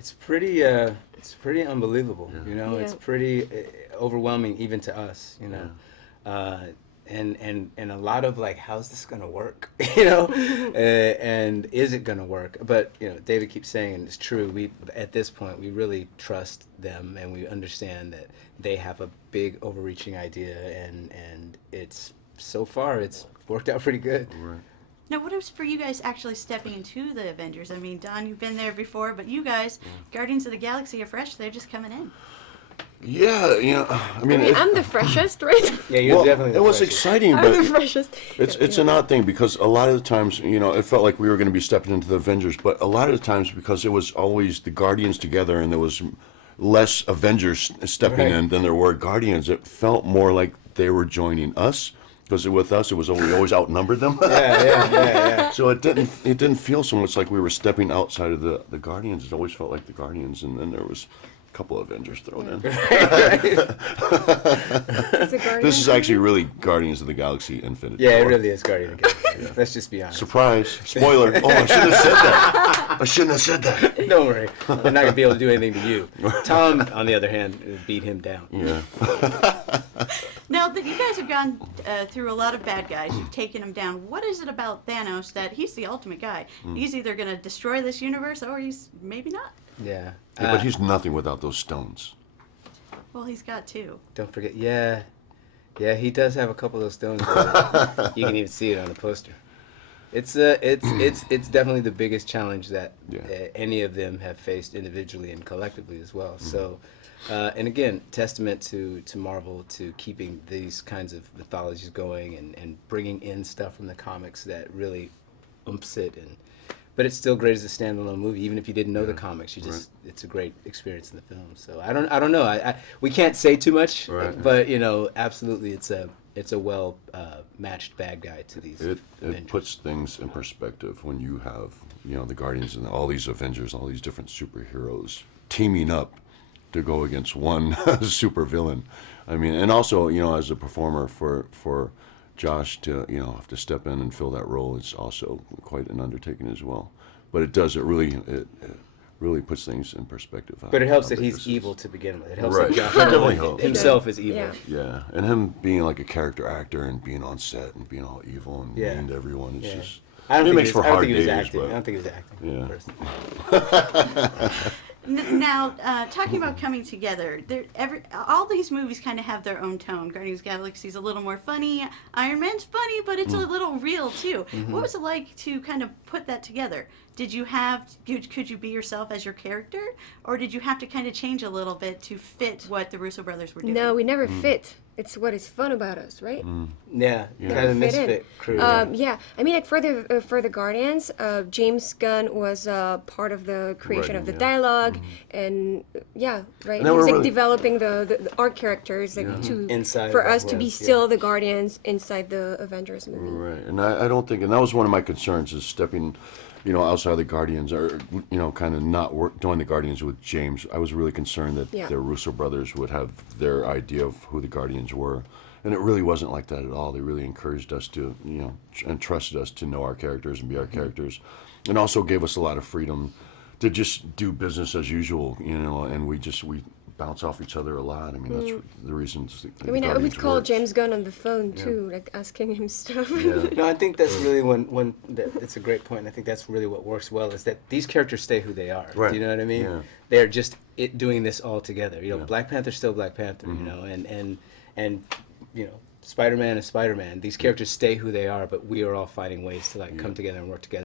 It's pretty unbelievable. Yeah. You know, it's pretty overwhelming even to us. You know, and a lot of like, how's this gonna work? You know, and is it gonna work? But you know, David keeps saying, and it's true. We at this point we really trust them, and we understand that they have a big overreaching idea, and it's so far it's worked out pretty good. Right. Now, what is for you guys actually stepping into the Avengers? I mean, Don, you've been there before, but you guys, Guardians of the Galaxy are fresh. They're just coming in. Yeah, you know, I mean, I'm the freshest, right? Yeah, you're definitely. It was freshest. exciting, I'm the but freshest. it's an odd thing because a lot of the times, you know, it felt like we were going to be stepping into the Avengers, but a lot of the times because it was always the Guardians together and there was less Avengers stepping in than there were Guardians, it felt more like they were joining us. Because with us, it was we always outnumbered them. Yeah. So it didn't feel so much like we were stepping outside of the Guardians. It always felt like the Guardians, and then there was a couple of Avengers thrown in. This is actually really Guardians of the Galaxy Infinity Yeah, War. it really is Guardian of the Galaxy. Let's just be honest. Surprise! Spoiler! Oh, I shouldn't have said that. I shouldn't have said that. Don't worry, they're not gonna be able to do anything to you. Tom, on the other hand, beat him down. Yeah. Now that you guys have gone through a lot of bad guys, you've taken them down. What is it about Thanos that he's the ultimate guy? He's either going to destroy this universe or he's maybe not. Yeah. Yeah, but he's nothing without those stones. Well, he's got two. Don't forget. Yeah, he does have a couple of those stones. You can even see it on the poster. It's definitely the biggest challenge that any of them have faced individually and collectively as well. So. And again, testament to Marvel to keeping these kinds of mythologies going and bringing in stuff from the comics that really oomph it. But it's still great as a standalone movie, even if you didn't know the comics. It's a great experience in the film. So I don't know. We can't say too much, but you know, absolutely, it's a well matched bad guy to these. It puts things in perspective when you have, you know, the Guardians and all these Avengers, all these different superheroes teaming up to go against one super villain. I mean, and also, you know, as a performer for Josh to, you know, have to step in and fill that role is also quite an undertaking as well. But it really puts things in perspective. But it helps that he's evil to begin with. It helps Right. that Josh Definitely helps. himself is evil. Yeah, and him being like a character actor and being on set and being all evil and mean to everyone, it's just. It makes for hard days. I don't think he was acting. Yeah. Personally. Now, talking about coming together, all these movies kind of have their own tone. Guardians of the Galaxy is a little more funny. Iron Man's funny, but it's a little real too. What was it like to kind of put that together? Could you be yourself as your character, or did you have to kind of change a little bit to fit what the Russo brothers were doing? No, we never fit. It's what is fun about us, right? Yeah, kind of misfit crew. Yeah, I mean, like for the Guardians, James Gunn was part of the creation of the dialogue, and right. He was like developing the our characters for us to be still the Guardians inside the Avengers movie. Right, and I don't think, and that was one of my concerns is stepping, you know, outside the Guardians, or you know, kind of not join the Guardians with James. I was really concerned that the Russo brothers would have their idea of who the Guardians were, and it really wasn't like that at all. They really encouraged us to, you know, and trusted us to know our characters and be our characters, and also gave us a lot of freedom to just do business as usual, you know. And we bounce off each other a lot. I mean, that's the reasons. I mean, I would call James Gunn on the phone too, like asking him stuff. No, I think that's really it's a great point. I think that's really what works well is that these characters stay who they are. Right. Do you know what I mean? Yeah. They're just doing this all together. You know, Black Panther's still Black Panther. You know, and you know, Spider-Man is Spider-Man. These characters stay who they are, but we are all finding ways to like come together and work together.